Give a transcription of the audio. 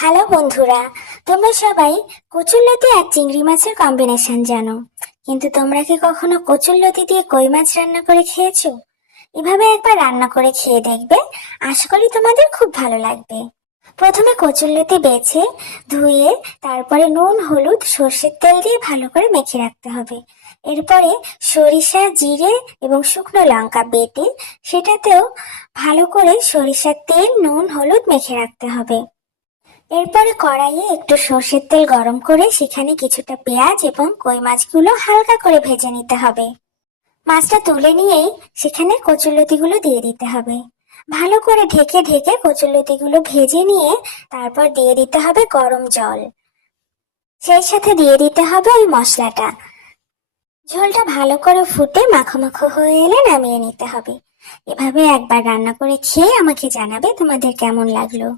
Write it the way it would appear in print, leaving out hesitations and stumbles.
Hello বন্ধুরা, তোমরা সবাই কচুরলতি আর চিংড়ি মাছের কম্বিনেশন জানো, কিন্তু তোমরা কি কখনো কচুরলতি দিয়ে কই মাছ রান্না করে খেয়েছো? এভাবে একবার রান্না করে খেয়ে দেখবে, আশা করি তোমাদের খুব ভালো লাগবে। প্রথমে কচুরলতি বেছে ধুয়ে তারপরে নুন, হলুদ, সর্ষের তেল দিয়ে ভালো করে মেখে রাখতে হবে। এরপরে সরিষা, জিরে এবং শুকনো লঙ্কা বেটে সেটাতেও ভালো করে সরিষার তেল, নুন, হলুদ মেখে রাখতে হবে। এরপরে কড়াইয়ে একটু সর্ষের তেল গরম করে সেখানে কিছুটা পেঁয়াজ এবং কই মাছগুলো হালকা করে ভেজে নিতে হবে। মাছটা তুলে নিয়েই সেখানে কচুরলতিগুলো দিয়ে দিতে হবে। ভালো করে ঢেকে ঢেকে কচুরলতিগুলো ভেজে নিয়ে তারপর দিয়ে দিতে হবে গরম জল। সেই সাথে দিয়ে দিতে হবে ওই মশলাটা। ঝোলটা ভালো করে ফুটে মাখো মাখো হয়ে এলে নামিয়ে নিতে হবে। এভাবে একবার রান্না করে খেয়ে আমাকে জানাবে তোমাদের কেমন লাগলো।